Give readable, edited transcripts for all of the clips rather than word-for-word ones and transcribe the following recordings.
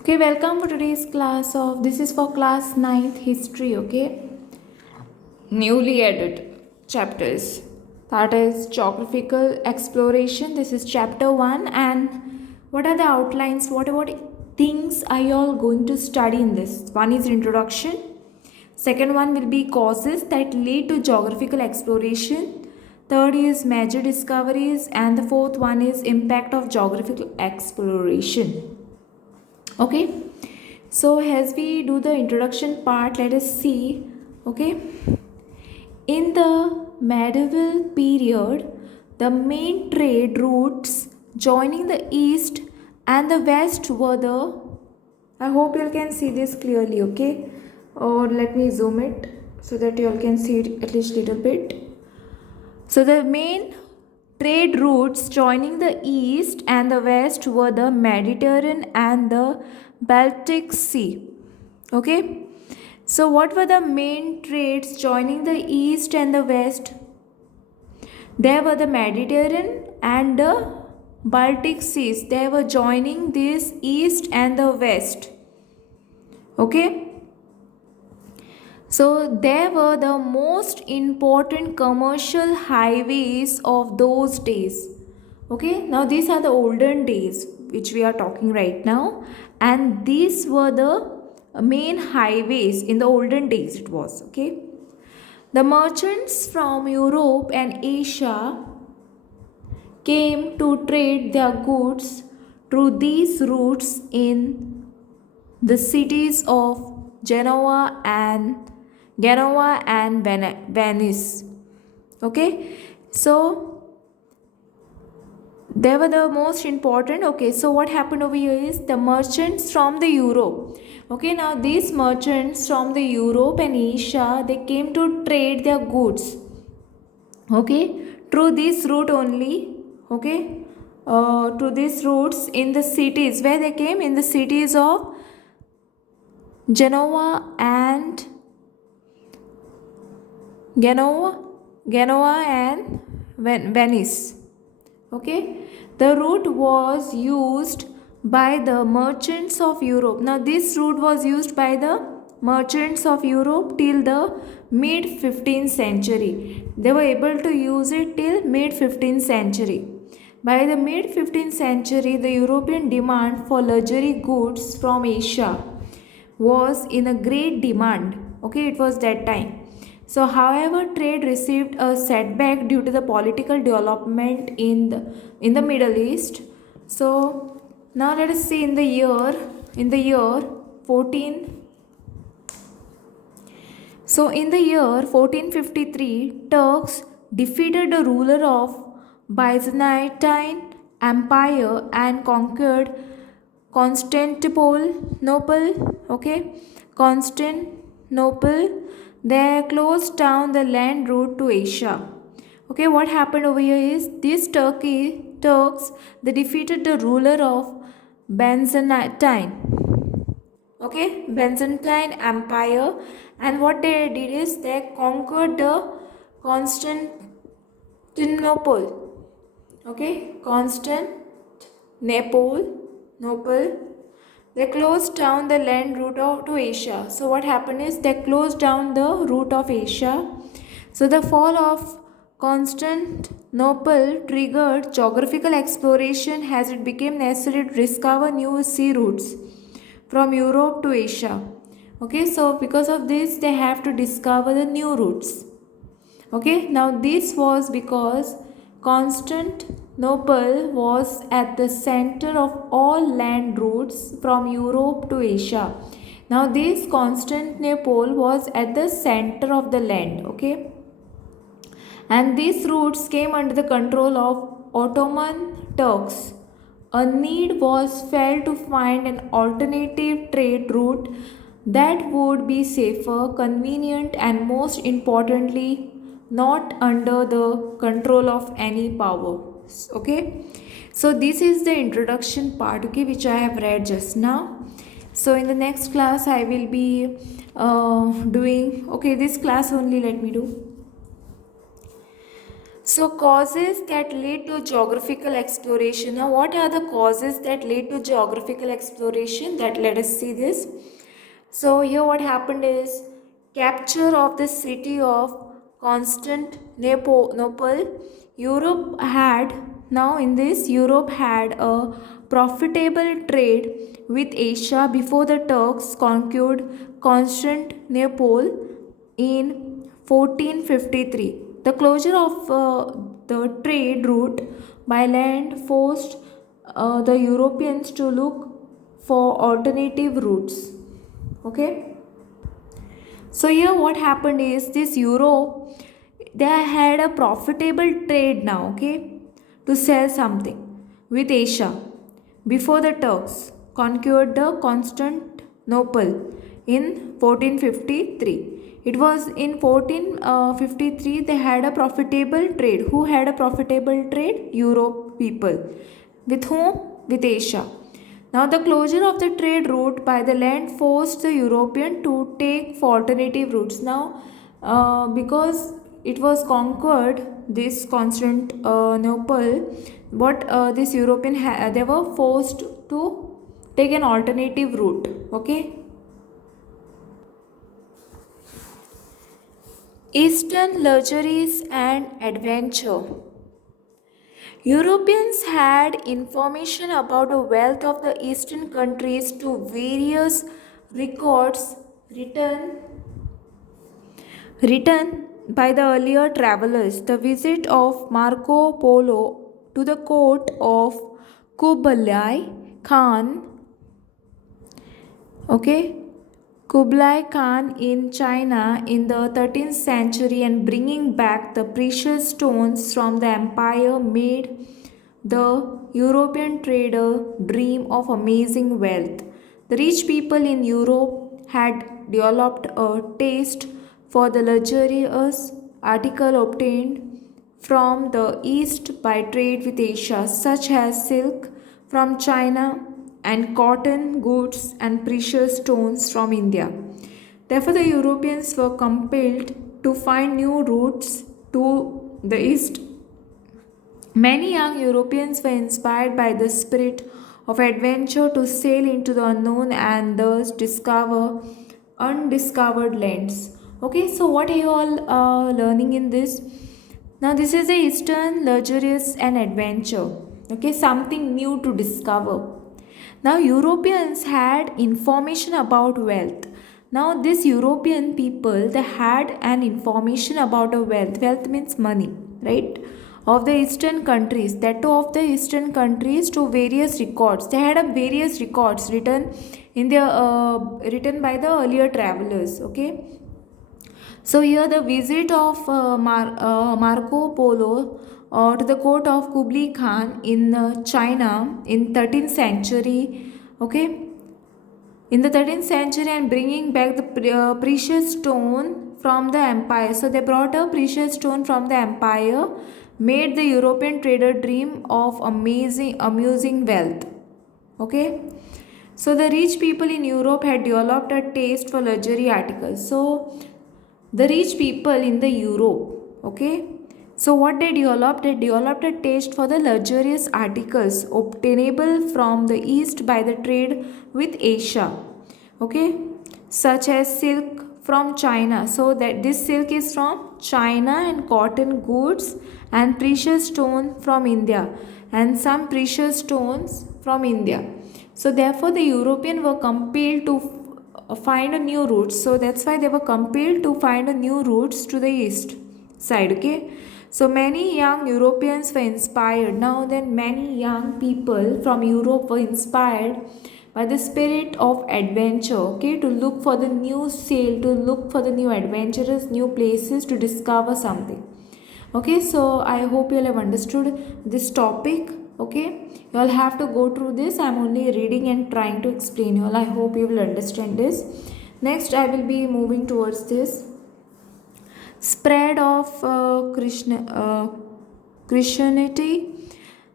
Okay, welcome for today's class of this is for class ninth history, okay? Newly added chapters. That is geographical exploration. This is chapter 1 and what are the outlines? What things are you all going to study in this? One is introduction. Second one will be causes that lead to geographical exploration. Third is major discoveries and the fourth one is impact of geographical exploration. Okay, so as we do the introduction part, let us see. Okay, in the medieval period, the main trade routes joining the east and the west were the, I hope you all can see this clearly. Okay, or let me zoom it so that you all can see it at least little bit. So the main trade routes joining the east and the west were the Mediterranean and the Baltic Sea. Okay. So what were the main trades joining the east and the west? There were the Mediterranean and the Baltic Seas. They were joining this east and the west. Okay. So they were the most important commercial highways of those days. Okay, now these are the olden days which we are talking right now, and these were the main highways in the olden days. It was okay. The merchants from Europe and Asia came to trade their goods through these routes in the cities of Genoa and Venice. Okay, so they were the most important. Okay, so what happened over here is the merchants from the Europe. Okay, now these merchants from the Europe and Asia, they came to trade their goods. Okay, through this route only. Okay, to these routes in the cities where they came in the cities of Genoa and Genoa and Venice. Okay, the route was used by the merchants of Europe. Now, this route was used by the merchants of Europe till the mid 15th century. They were able to use it till mid 15th century. By the mid 15th century, the European demand for luxury goods from Asia was in a great demand. Okay, it was that time. So, however, trade received a setback due to the political development in the Middle East. So, now let us see in the year 14. So, in the year 1453, Turks defeated the ruler of Byzantine Empire and conquered Constantinople. Okay, Constantinople. They closed down the land route to Asia. Okay, what happened over here is these Turks they defeated the ruler of Byzantine. Okay, Byzantine Empire, and what they did is they conquered the Constantinople. Okay, Noble. They closed down the land route to Asia. So what happened is they closed down the route of Asia. So the fall of Constantinople triggered geographical exploration as it became necessary to discover new sea routes from Europe to Asia. Okay, so because of this they have to discover the new routes. Okay, now this was because Constantinople was at the center of all land routes from Europe to Asia. Now this Constantinople was at the center of the land, okay? And these routes came under the control of Ottoman Turks. A need was felt to find an alternative trade route that would be safer, convenient, and most importantly, not under the control of any power. Okay, so this is the introduction part, okay, which I have read just now. So in the next class I will be doing, okay, this class only let me do. So, causes that lead to geographical exploration. Now, what are the causes that lead to geographical exploration? That let us see this. So, here what happened is capture of the city of Constantinople. Europe had now in this Europe had a profitable trade with Asia before the Turks conquered Constantinople in 1453. The closure of the trade route by land forced the Europeans to look for alternative routes. Okay. So here what happened is this Europe, they had a profitable trade now, okay, to sell something with Asia before the Turks conquered the Constantinople in 1453. It was in 1453 they had a profitable trade. Who had a profitable trade? Europe people. With whom? With Asia. Now, the closure of the trade route by the land forced the European to take for alternative routes. Now, because it was conquered, this Constantinople, what this European they were forced to take an alternative route. Okay. Eastern luxuries and adventure. Europeans had information about the wealth of the eastern countries to various records written by the earlier travelers. The visit of Marco Polo to the court of Kublai Khan, okay, Kublai Khan in China in the 13th century and bringing back the precious stones from the empire made the European trader dream of amazing wealth. The rich people in Europe had developed a taste for the luxurious article obtained from the east by trade with Asia, such as silk from China and cotton goods and precious stones from India. Therefore, the Europeans were compelled to find new routes to the east. Many young Europeans were inspired by the spirit of adventure to sail into the unknown and thus discover undiscovered lands. Okay, so what are you all learning in this? Now, this is a Eastern luxurious and adventure. Okay, something new to discover. Now, Europeans had information about wealth. Now, this European people they had an information about a wealth. Wealth means money, right? Of the Eastern countries, that too of the Eastern countries to various records. They had a various records written in the written by the earlier travelers. Okay. So here the visit of Marco Polo to the court of Kublai Khan in China in 13th century, okay, in the 13th century and bringing back the precious stone from the empire. So they brought a precious stone from the empire, made the European trader dream of amusing wealth. Okay. So the rich people in Europe had developed a taste for luxury articles. So the rich people in the Europe, okay, so what they developed a taste for the luxurious articles obtainable from the east by the trade with Asia, okay, such as silk from China. So that this silk is from China and cotton goods and precious stone from India and some precious stones from India. So therefore the European were compelled to find a new route. So that's why they were compelled to find a new routes to the east side. Okay. So many young Europeans were inspired. Now then many young people from Europe were inspired by the spirit of adventure. Okay. To look for the new sail, to look for the new adventurous, new places to discover something. Okay. So I hope you all have understood this topic. Okay, you all have to go through this. I am only reading and trying to explain you all. I hope you will understand this. Next I will be moving towards this spread of Christianity.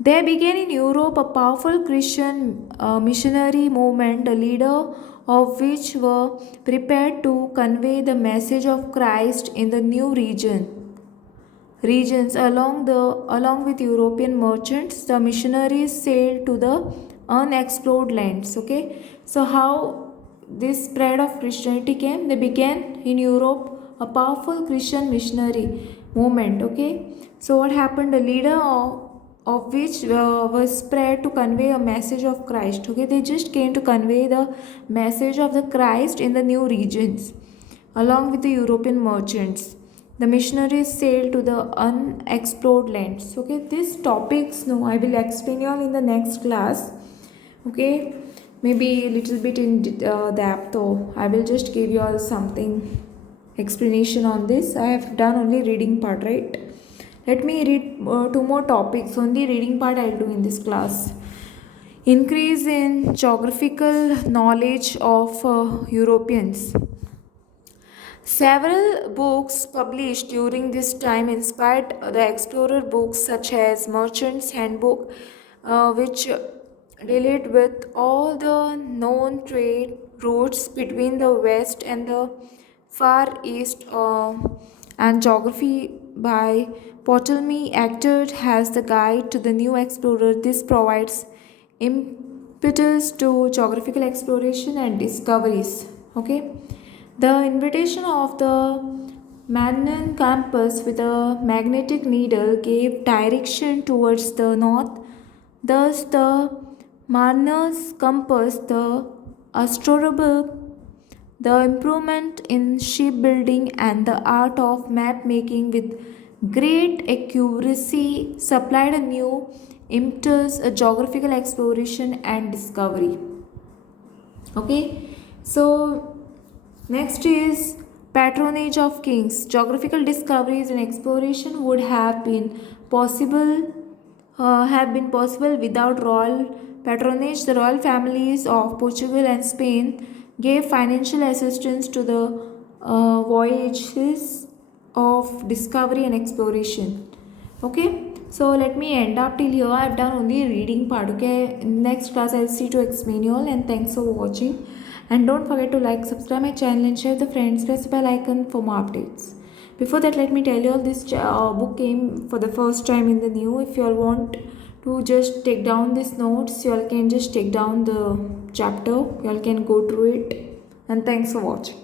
There began in Europe a powerful Christian missionary movement, the leader of which were prepared to convey the message of Christ in the new region. regions along with European merchants, the missionaries sailed to the unexplored lands. Okay, so how this spread of Christianity came? They began in Europe a powerful Christian missionary movement. Okay, so what happened? The leader of which was spread to convey a message of Christ. Okay, they just came to convey the message of the Christ in the new regions along with the European merchants. The missionaries sailed to the unexplored lands. Okay, these topics no I will explain you all in the next class. Okay, maybe a little bit in depth, or I will just give you all something explanation on this. I have done only reading part, right? Let me read two more topics. Only reading part I'll do in this class. Increase in geographical knowledge of Europeans. Several books published during this time inspired the explorer books such as Merchant's Handbook, which dealt with all the known trade routes between the west and the far east, and geography by Ptolemy acted as the guide to the new explorer. This provides impetus to geographical exploration and discoveries. Okay, the invitation of the Mannan compass with a magnetic needle gave direction towards the north. Thus, the Manna's compass, the astrolabe, the improvement in shipbuilding, and the art of map making with great accuracy supplied a new impetus, a geographical exploration and discovery. Okay, so next is patronage of kings. Geographical discoveries and exploration would have been possible without royal patronage. The royal families of Portugal and Spain gave financial assistance to the voyages of discovery and exploration. Okay, so let me end up till here. I've done only reading part. Okay, in next class I'll see to explain you all, and thanks for watching. And don't forget to like, subscribe my channel, and share with the friends. Press the bell icon for more updates. Before that, let me tell you all, this book came for the first time in the new. If you all want to just take down these notes, you all can just take down the chapter. You all can go through it. And thanks for watching.